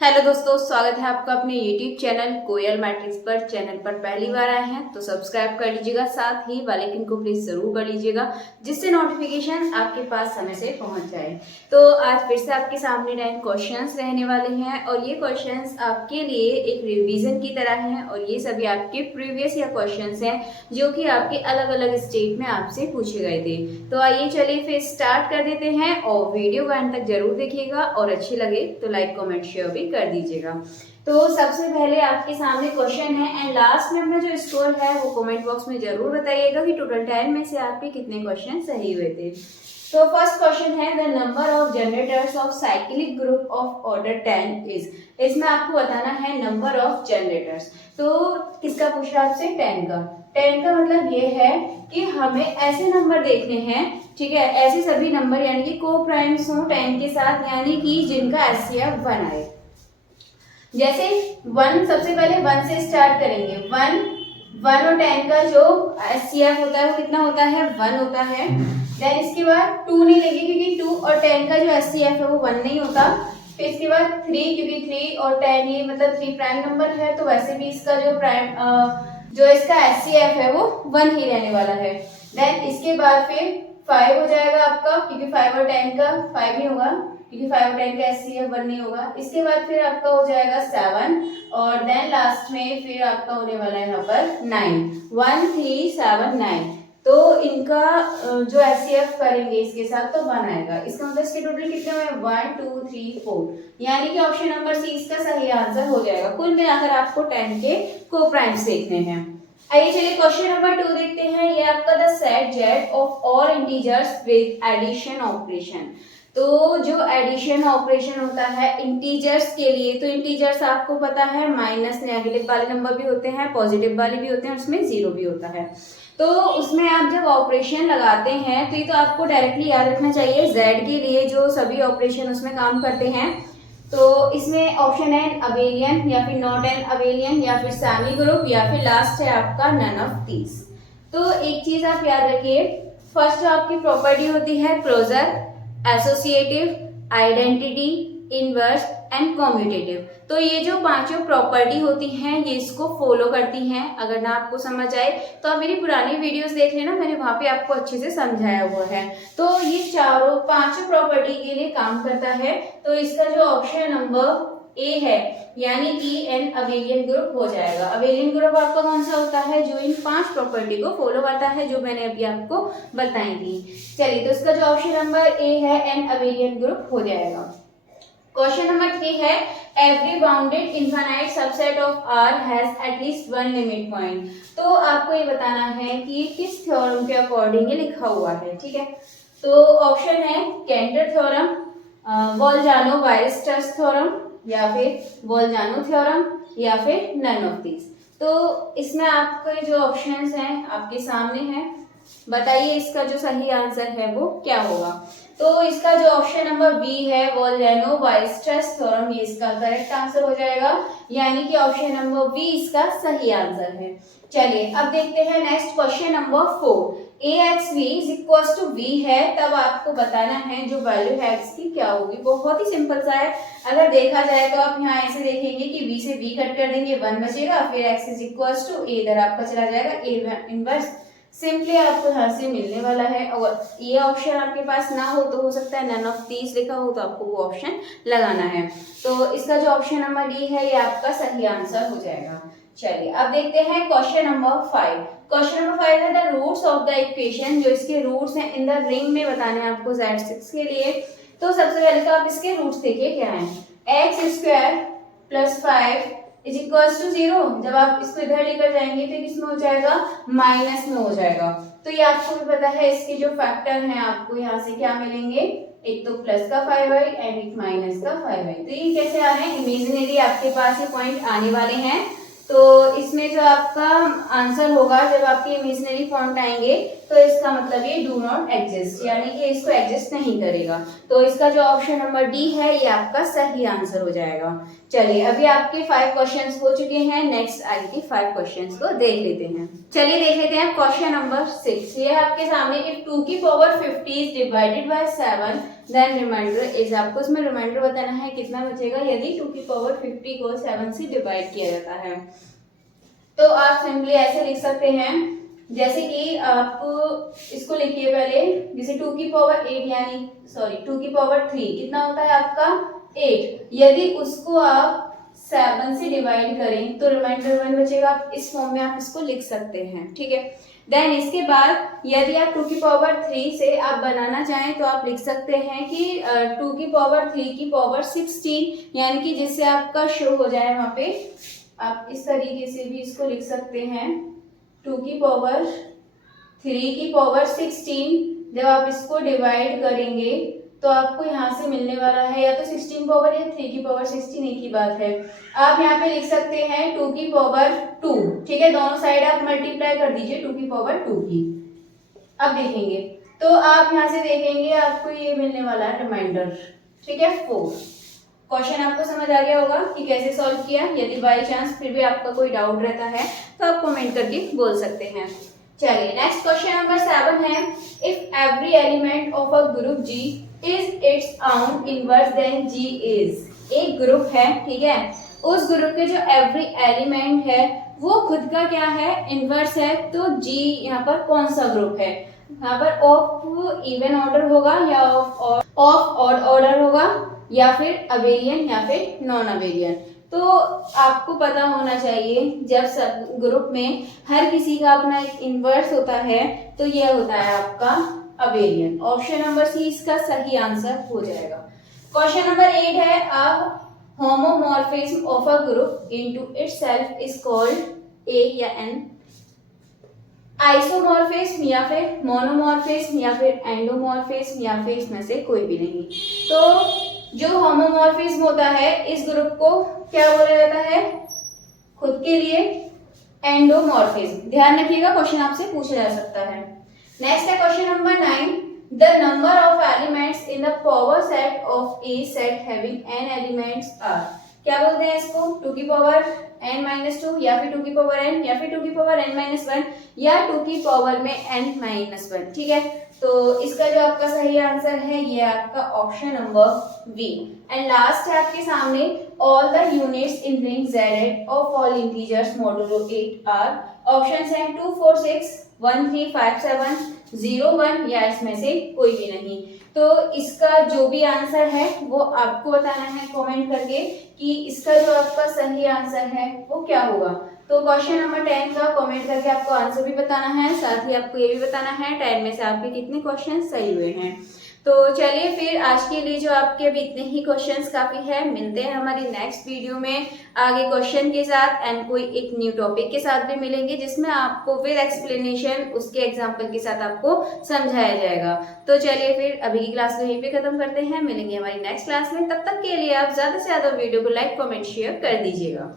Hello दोस्तों, स्वागत है आपका अपने YouTube चैनल कोयल मैट्रिक्स पर। चैनल पर पहली बार आए हैं तो सब्सक्राइब कर लीजिएगा, साथ ही वाले आइकन को प्लीज जरूर कर लीजिएगा जिससे नोटिफिकेशन आपके पास समय से पहुंच जाए। तो आज फिर से आपके सामने 9 क्वेश्चंस रहने वाले हैं और ये क्वेश्चंस आपके लिए एक रिवीजन की तरह हैं और ये सभी आपके प्रीवियस ईयर क्वेश्चंस हैं जो कि आपके अलग अलग स्टेट में आपसे पूछे गए थे। तो आइए चलिए फिर स्टार्ट कर देते हैं और वीडियो को एंड तक जरूर देखिएगा और अच्छी लगे तो लाइक कमेंट शेयर भी कर दीजिएगा। तो सबसे पहले आपके सामने क्वेश्चन है एंड लास्ट में अपना जो स्कोर है वो कमेंट बॉक्स में जरूर बताइएगा कि टोटल 10 में से आपके कितने क्वेश्चन सही हुए थे। तो फर्स्ट क्वेश्चन है the number of generators of cyclic group of order 10 is. इसमें आपको बताना है नंबर ऑफ जनरेटर्स। तो किसका पूछा आपसे? 10 का। 10 का मतलब ये है कि हमें ऐसे नंबर देखने हैं, ठीक है, ऐसे सभी नंबर यानी कि को प्राइम्स हो 10 के साथ, यानी कि जिनका एचसीएफ 1 आए। जैसे 1, सबसे पहले 1 से स्टार्ट करेंगे। 1 और 10 का जो एचसीएफ होता है वो कितना होता है? 1 होता है। देन इसके बाद 2 नहीं लेंगे क्योंकि 2 और 10 का जो एचसीएफ है वो 1 नहीं होता। फिर इसके बाद 3, क्योंकि 3 और 10 ये मतलब 3 प्राइम नंबर है तो वैसे भी इसका जो इसका एचसीएफ है वो 1 ही रहने वाला है। देन इसके बाद फिर 5 हो जाएगा आपका, क्योंकि 5 और 10 का 5 नहीं होगा क्योंकि 5 और 10 का एचसीएफ 1 नहीं होगा। इसके बाद फिर आपका हो जाएगा 7 और देन लास्ट में फिर आपका होने वाला है यहाँ पर 9। 1 3 7 9। तो इनका जो एचसीएफ करेंगे इसके साथ तो 1 आएगा। इसका मतलब इसके टोटल कितने हुए? 1 2 3 4, यानी कि ऑप्शन नंबर सी इसका सही आंसर हो जाएगा। कुल मिलाकर आपको 10 के को प्राइम्स देखने हैं। आइए चलिए क्वेश्चन नंबर 2 देखते हैं। ये आपका the set Z of all integers with addition operation. तो जो एडिशन ऑपरेशन होता है इंटीजर्स के लिए, तो इंटीजर्स आपको पता है माइनस नेगेटिव वाले नंबर भी होते हैं, पॉजिटिव वाले भी होते हैं, उसमें जीरो भी होता है। तो उसमें आप जब ऑपरेशन लगाते हैं तो ये तो आपको डायरेक्टली याद रखना चाहिए z के लिए जो सभी ऑपरेशन उसमें काम करते हैं। तो इसमें ऑप्शन है अबेलियन या फिर नॉट एन अबेलियन या फिर सेमी ग्रुप या फिर लास्ट है आपका नन ऑफ दीस। तो एक चीज आप याद रखिए, फर्स्ट जो आपकी प्रॉपर्टी होती है closure, associative, identity, inverse and commutative. तो ये जो पांचों प्रॉपर्टी होती हैं ये इसको फॉलो करती हैं। अगर ना आपको समझ आए तो आप मेरी पुरानी वीडियोस देख लेना, मैंने वहां पे आपको अच्छे से समझाया हुआ है। तो ये चारों पांचों प्रॉपर्टी के लिए काम करता है। तो इसका जो ऑप्शन नंबर ए है यानी कि एन अबेलियन ग्रुप हो जाएगा। अबेलियन ग्रुप आपका कौन सा होता है? जो इन 5 प्रॉपर्टी को फॉलो करता है, जो मैंने अभी आपको बताई थी। चलिए, तो इसका जो ऑप्शन नंबर ए है एन अबेलियन ग्रुप हो जाएगा। क्वेश्चन नंबर 3 है every bounded infinite subset of R has at least 1 limit point. तो आपको ये बताना है कि किस थ्योरम के अकॉर्डिंग ये लिखा हुआ है, ठीक है। तो ऑप्शन है केंटर थ्योरम, वोल्जानो-वायरस्ट्रैस थ्योरम या फिर वोल्जानो थ्योरम या फिर नन ऑफ दीस। तो इसमें आपके जो ऑप्शंस हैं आपके सामने हैं, बताइए इसका जो सही आंसर है वो क्या होगा। तो इसका जो ऑप्शन नंबर बी है वोल्जानो-वायरस्ट्रैस थ्योरम, ये इसका करेक्ट आंसर हो जाएगा, यानी कि ऑप्शन नंबर बी इसका सही आंसर है। चलिए अब देखते हैं next question number 4। ax v is equal to v है, तब आपको बताना है जो वैल्यू है x की क्या होगी। बहुत ही सिंपल सा है। अगर देखा जाए तो आप यहाँ ऐसे देखेंगे कि v से v कट कर देंगे, 1 बचेगा, फिर x is equal to a, इधर आपका चला जाएगा a इनवर्स, सिंपली आपको यहाँ से मिलने वाला है। और ये ऑप्शन आपके पास ना हो तो हो सकता है नन ऑफ दीस लिखा हो तो आपको वो ऑप्शन लगाना है। तो इसका जो ऑप्शन नंबर डी है ये आपका सही आंसर हो जाएगा। चलिए अब देखते हैं क्वेश्चन नंबर 5। क्वेश्चन नंबर 5 है the roots of the equation. जो इसके रूट्स हैं इन द रिंग में बताने हैं आपको z6 के लिए। तो सबसे पहले तो आप इसके रूट्स देखिए क्या है। x² + 5 is equal to 0। जब आप इसको इधर लेकर जाएंगे तो किसमें हो जाएगा? माइनस में हो जाएगा। तो ये आपको भी पता है, इसके जो फैक्टर हैं आपको यहाँ से क्या मिलेंगे, एक तो प्लस का 5i एंड एक माइनस का 5i। तो ये कैसे आ रहे हैं? इमेजिनरी आपके पास ये पॉइंट आने वाले हैं। तो इसमें जो आपका आंसर होगा जब आपके इमेजिनरी पॉइंट आएंगे तो इसका मतलब ये डू नॉट एग्जिस्ट, यानी कि इसको एग्जिस्ट नहीं करेगा। तो इसका जो ऑप्शन नंबर डी है ये आपका सही आंसर हो जाएगा। चलिए अभी आपके 5 क्वेश्चंस हो चुके हैं, नेक्स्ट आगे के 5 क्वेश्चंस को देख लेते हैं। चलिए देख लेते हैं क्वेश्चन नंबर 6। ये आपके सामने इफ 2 की power 50 is divided by 7 then remainder is, आपको इसमें रिमाइंडर बताना है कितना बचेगा यदि 2 की पावर 50 को 7 से डिवाइड किया जाता है। तो आप सिंपली ऐसे लिख सकते हैं, जैसे कि आप इसको लिखिए पहले, जैसे 2 की पावर 8 यानी 2 की पावर 3 कितना होता है आपका 8, यदि उसको आप 7 से डिवाइड करें तो रिमाइंडर 1 बचेगा। इस फॉर्म में आप इसको लिख सकते हैं, ठीक है। देन इसके बाद यदि आप 2 की पावर 3 से आप बनाना चाहें तो आप लिख सकते हैं कि 2 की पावर 3 की पावर 16, यानी कि जिससे आपका शो हो जाए वहां पे, आप इस तरीके से भी इसको लिख सकते हैं 2 की पावर 3 की पावर 16। जब आप इसको डिवाइड करेंगे तो आपको यहाँ से मिलने वाला है या तो 16 पावर या 3 की पावर 16, एक ही बात है। आप यहाँ पे लिख सकते हैं 2 की पावर 2, ठीक है। दोनों साइड आप मल्टीप्लाई कर दीजिए 2 की पावर 2 की। अब देखेंगे तो आप यहाँ से देखेंगे आपको ये मिलने वाला है रिमाइंडर, ठीक है 4। क्वेश्चन आपको समझ आ गया होगा कि कैसे सॉल्व किया। यदि बाई चांस फिर भी आपका कोई डाउट रहता है तो आप कमेंट करके बोल सकते हैं। चलिए नेक्स्ट क्वेश्चन नंबर 7 है, if every element of a group G is its own inverse then G is. एक ग्रुप है, ठीक है, उस ग्रुप के जो एवरी एलिमेंट है वो खुद का क्या है, इनवर्स है। तो G यहाँ पर कौन सा ग्रुप है, यहाँ पर ऑफ इवन ऑर्डर होगा या ऑफ ऑड ऑर्डर होगा या फिर अबेलियन या फिर नॉन अबेलियन। तो आपको पता होना चाहिए जब सब ग्रुप में हर किसी का अपना एक इनवर्स होता है तो यह होता है आपका अबेलियन। ऑप्शन नंबर सी इसका सही आंसर हो जाएगा। क्वेश्चन नंबर 8 है, a homomorphism of a group into itself is called a या एन, आइसोमॉर्फिज्म या फिर मोनोमॉर्फिज्म या फिर एंडोमॉर्फिज्म या फिर इसमें से कोई भी नहीं। तो जो होमोमॉर्फिज्म होता है इस ग्रुप को क्या बोला जाता है, खुद के लिए एंडोमॉर्फिज्म। ध्यान रखिएगा क्वेश्चन आपसे पूछा जा सकता है। नेक्स्ट है question number 9, the number of elements in the power set of a set having n elements are. क्या बोलते हैं इसको, 2 की पावर n-2 या फिर 2 की पावर n या फिर 2 की पावर n-1 या 2 की पावर में n-1, ठीक है। तो इसका जो आपका सही आंसर है ये आपका option number B. And last है आपके सामने, all the units in ring Z of all integers modulo 8 are. Options हैं 2, 4, 6, 1, 3, 5, 7, 0, 1 या इसमें से कोई भी नहीं। तो इसका जो भी आंसर है वो आपको बताना है कमेंट करके कि इसका जो आपका सही आंसर है वो क्या होगा। तो क्वेश्चन नंबर 10 का कमेंट करके आपको आंसर भी बताना है, साथ ही आपको ये भी बताना है 10 में से आपके कितने क्वेश्चन सही हुए हैं। तो चलिए फिर आज के लिए जो आपके अभी इतने ही क्वेश्चंस काफी है। मिलते हैं हमारी नेक्स्ट वीडियो में आगे क्वेश्चन के साथ एंड कोई एक न्यू टॉपिक के साथ भी मिलेंगे जिसमें आपको विद एक्सप्लेनेशन उसके एग्जाम्पल के साथ आपको समझाया जाएगा। तो चलिए फिर अभी की क्लास को यहीं पे खत्म करते हैं, मिलेंगे हमारी नेक्स्ट क्लास में। तब तक के लिए आप ज्यादा से ज्यादा वीडियो को लाइक, कमेंट, शेयर कर दीजिएगा।